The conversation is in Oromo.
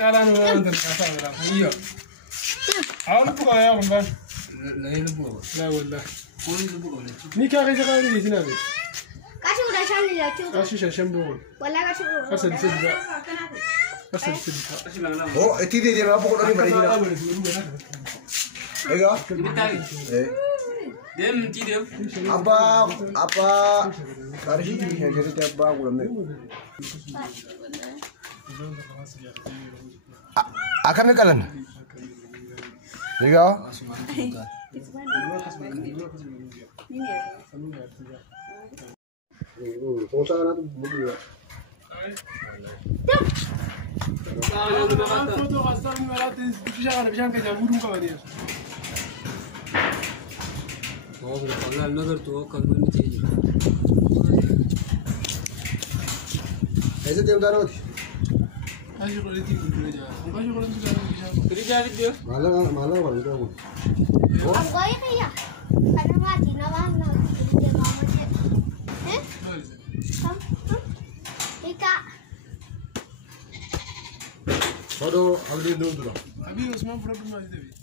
Ala no na ndan ka sa wala. Iyo. Awu buka ya kumba. La yele buka. La wallahi. Ko ni buka ne. Ni ka ga ka ni sina be. Kashi udah shani ya chu. Kashi shashan buka. Wallahi kashi udah. Asal sidda. Asal sidda. Oh, ti de ma pokok ni bari na. Ega? Dem ti de. Apa karhi ni hai jadi apa gula me. Akan ni kalan. Ega? Kota na tu bulu. Foto kasar ni wala te bishan ka jamurun ka wadiya. Oh, kalau another tu kan mana change. ऐसे देवदार होती Kashi ko leti bulu ja. Kashi ko leti bishan. Kiri jadi dia. माला वाला क्या बोल Am goi kaya. Karena mati na wan na. Dia mama dia. Ham. Ika. छोड़ो अगले दो Abi Usman problem है